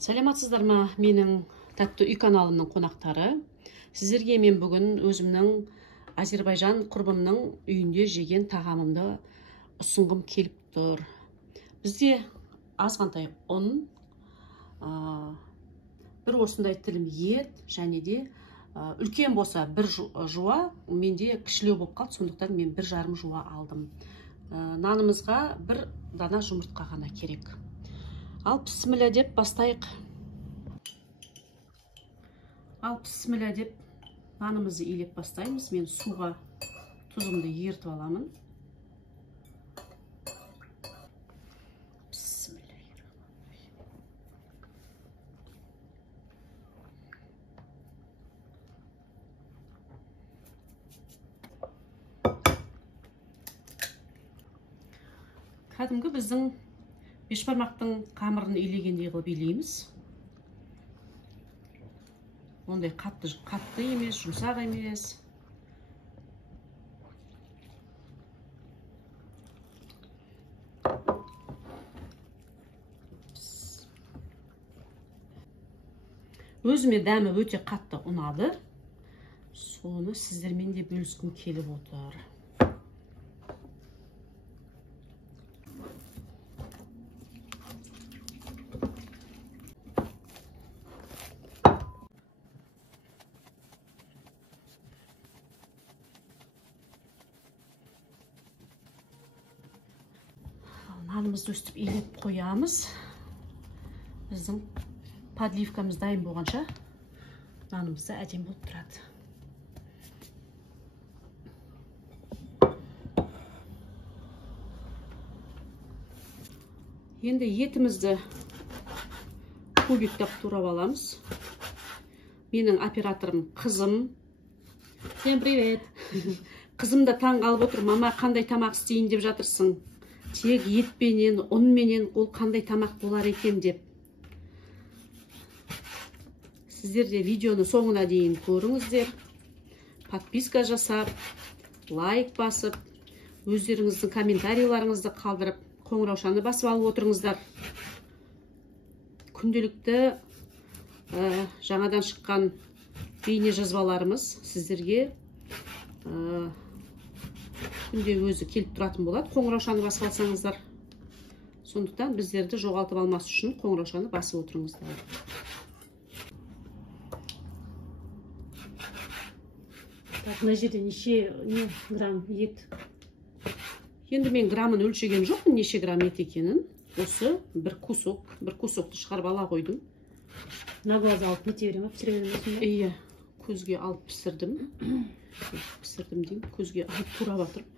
Саламатсыздар ма, менің тәтті үй каналымның қонақтары. Сіздерге мен бүгін өзімнің Азербайжан құрбымның үйінде жеген тағамымды ұсынғым келіп тұр. Бізде азғантай ұн, бір осындай тілім ет, және де үлкен болса бір жуа, менде кішілеу болып қалды, сондықтан мен 1,5 жуа алдым. Нанымызға бір дана жұмыртқа ғана керек. Ал бісміллә деп бастайық. Ал бісміллә деп нанымызды илеп бастаймыз. Мен суға тұзымды ертіп аламын. Кәдімгі біздің бешбармақтың қамырын илегендей қылып илейміз. Ондай қатты емес, жұмсақ емес. Өзіме дәмі өте қатты ұнады. Соны сіздермен де бөліскім келіп отыр. Нанымызды өстіп илеп қоямыз. Біздің подливкамыз дайын болғанша нанымызды әдем болып тұрады. Енді етімізді кубиктап турап аламыз. Менің операторым қызым. Всем привет! Қызым да таң қалып отыр. Мама, қандай тамақ істейін деп жатырсың? Тек етпенен, ұнменен ол қандай тамақ болар екен деп. Сіздер де видеоны соңына дейін көріңіздер. Подписка жасап, лайк басып, өздеріңіздің комментарийларыңызды қалдырып, қоңыраушаны басып алып отырыңыздар. Күнделікті жаңадан шыққан бейне жазбаларымыз сіздерге күнде өзі келіп тұратын болады. Қоңыраушаны басып алсаңыздар. Сондықтан біздерді жоғалтып алмас үшін қоңыраушаны басып отырыңыздар. Мына жерде неше грамм ет? Енді мен граммын өлшеген жоқпын, неше грамм ет екенін. Осы бір кусокты шығарып ала қойдым. На глаз алып нете берем, пісіре беремін. Иә, көзге алып пісірдім. Пісірдім деймін, көзге алып турап жатырмын.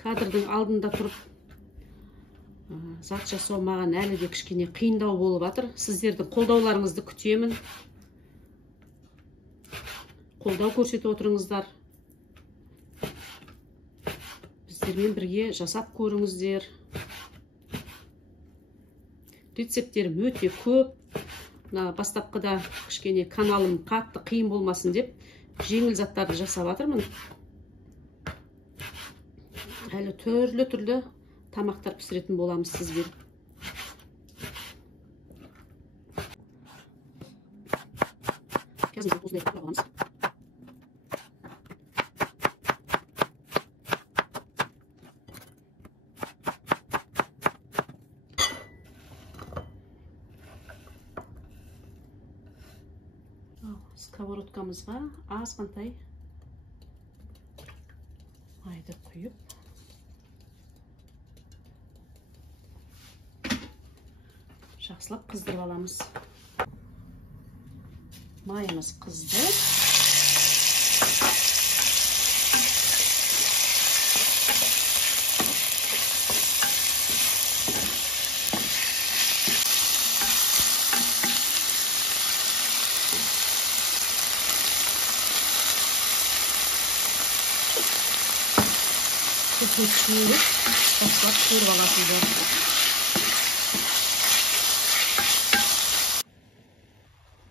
Кадрдың алдында тұрып зат жасау маған әлі де кішкене қиындау болып жатыр. Сіздердің қолдауларыңызды күтемін. Қолдау көрсетіп отырыңыздар. Біздермен бірге жасап көріңіздер. Рецепттерім өте көп. Бастапқыда кішкене каналым қатты қиын болмасын деп жеңіл заттарды жасап жатырмын. Әлі түрлі тамақтар пісіретін боламыз сізбен. Сковородкамызға азғантай майды құйып, жақсылап қыздырып аламыз. Майымыз қызды. Көшіріп, басылап көріп аласыздар.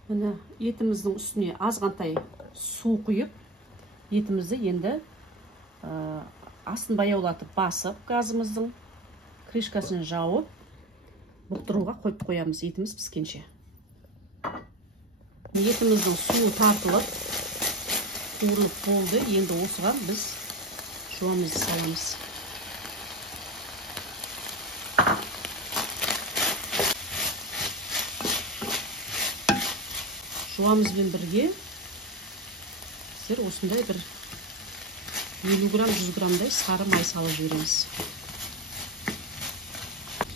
Міне етіміздің үстіне азғантай су құйып, етімізді енді астын баяулатып басып, газымыздың крышкасын жауып, бұқтыруға қойып қоямыз етіміз піскенше. Етіміздің суы тартылып, қуырылып болды. Енді осыған біз жуамызды саламыз. Жуамызбен бірге осындай бір 50 грамм, 100 граммдай сары май салып жібереміз.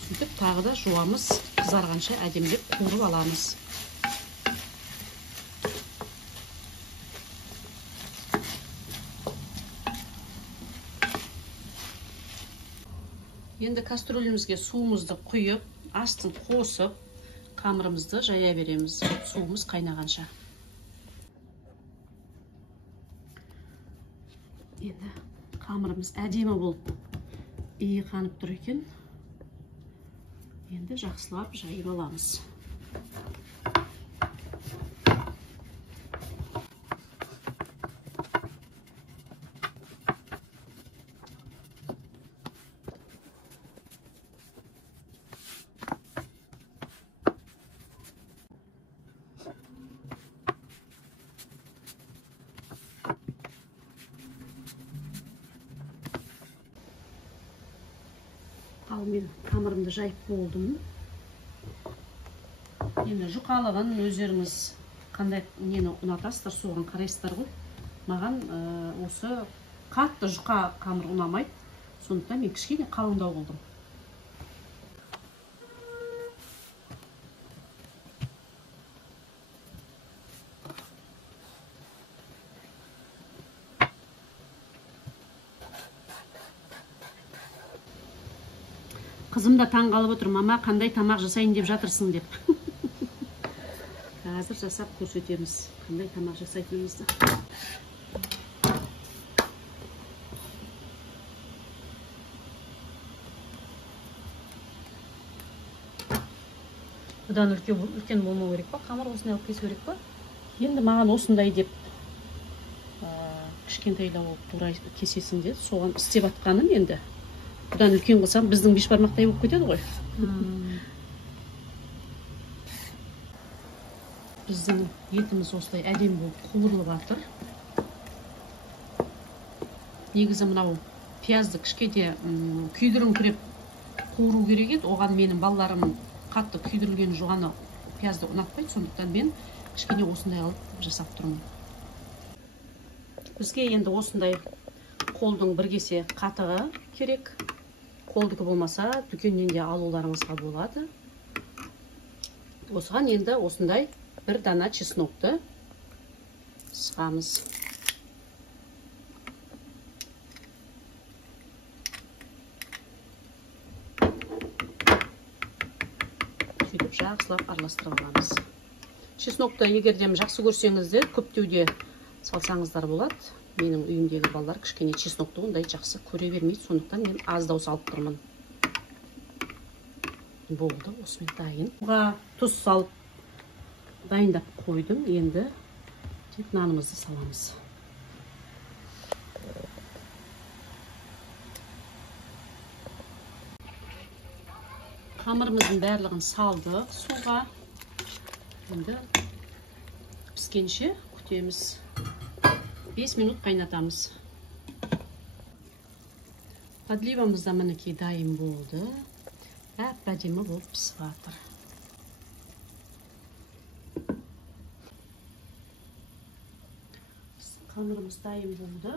Сөйтіп тағы да жуамыз қызарғанша әдемілеп қуырып аламыз. Енді кастрөлімізге суымызды құйып, астын қосып, қамырымызды жая береміз, суымыз қайнағанша. Енді қамырымыз әдемі болып иі қанып тұр екен. Енді жақсылап жайып аламыз. Ал мен қамырымды жайып болдым. Енді жұқалығын өздеріңіз қандай нені ұнатасыздар, соған қарайсыздар ғой. Маған осы қатты жұқа қамыр ұнамайды. Сондықтан мен кішкене қалыңдау болдым. Қызым да таң қалып отыр, мама қандай тамақ жасайын деп жатырсың деп. Қазір жасап көрсетеміз, қандай тамақ жасайтынымызды. Бұдан үлкен болмау керек па? Қамыр осындай алып кесу керек па? Енді маған осындай деп кішкентайлау болып тура кесесің деді. Соған істеп атқаным енді. Бұдан үлкен қылсам, біздің бешбармақтай болып кетеді ғой. Біздің етіміз осылай әдемі болып қуырылып жатыр. Негізі мынау пиязды кішкене күйдіріңкіреп қуыру керек еді. Оған менің балаларым қатты күйдірілген жуғаны пиязды ұнатпайды. Сондықтан мен кішкене осындай алып жасап тұрмын. Бізге енді осындай қолдың бір кесе қатығы керек. Қолдығы болмаса, дүкеннен де алуларыңызға болады. Осыған енді осындай бір дана чеснокты сығамыз. Сөйтіп жақсылап араластырып аламыз. Чеснокты егердем жақсы көрсеңіздер, көптеуде салсаңыздар болады. Менің үйімдегі балалар кішкене чеснокты ондай жақсы көре бермейді, сондықтан мен аздау салып тұрмын. Болды, осымен дайын. Бұға тұз салып дайындап қойдым. Енді тек нанымызды саламыз. Қамырымыздың барлығын салдық суға. Енді піскенше күтеміз. 5 минут қайнатамыз. Подливамыз да мінекей дайын болды. Әп-әдемі болып пісіп жатыр. Қамырымыз дайын болды.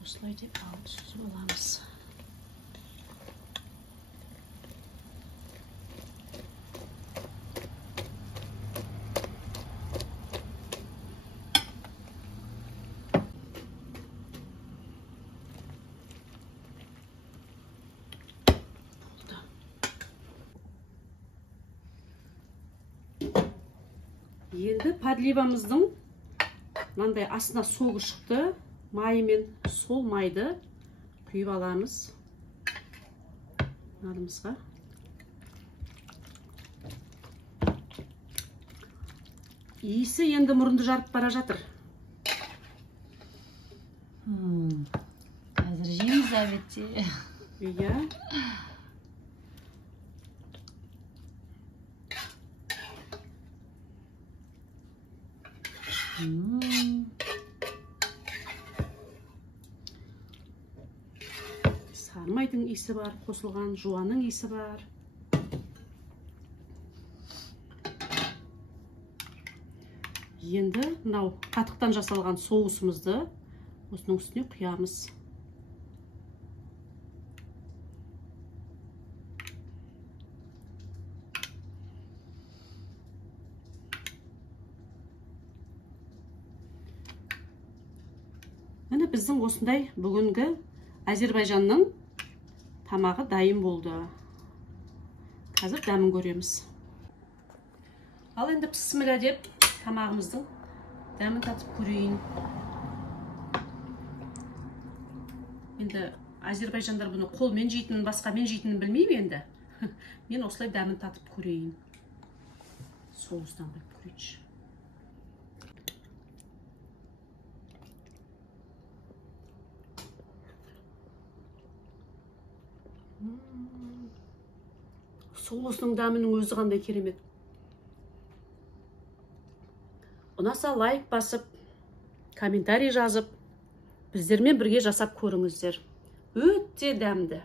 Осылай деп алып сүзіп аламыз. Енді подливамыздың мынандай астына соғы шықты. Майымен сол майды құйып аламыз нарымызға. Иісі енді мұрынды жарып бара жатыр. Елизавете. Иә. Сары майдың иісі бар, қосылған жуаның иісі бар. Енді мынау қатықтан жасалған соусымызды осының үстіне құямыз. Міне біздің осындай бүгінгі Әзербайжанның тамағы дайын болды. Қазір дәмін көреміз. Ал енді бісміллә деп тамағымыздың дәмін татып көрейін. Енді Әзербайжандар бұны қолмен жейтінін, басқамен жейтінін білмеймін енді. Мен осылай дәмін татып көрейін. Соустан қойып көрейінші. Соусының дәмінің өзі қандай керемет. Ұнаса лайк басып, комментарий жазып, біздермен бірге жасап көріңіздер. Өте дәмді.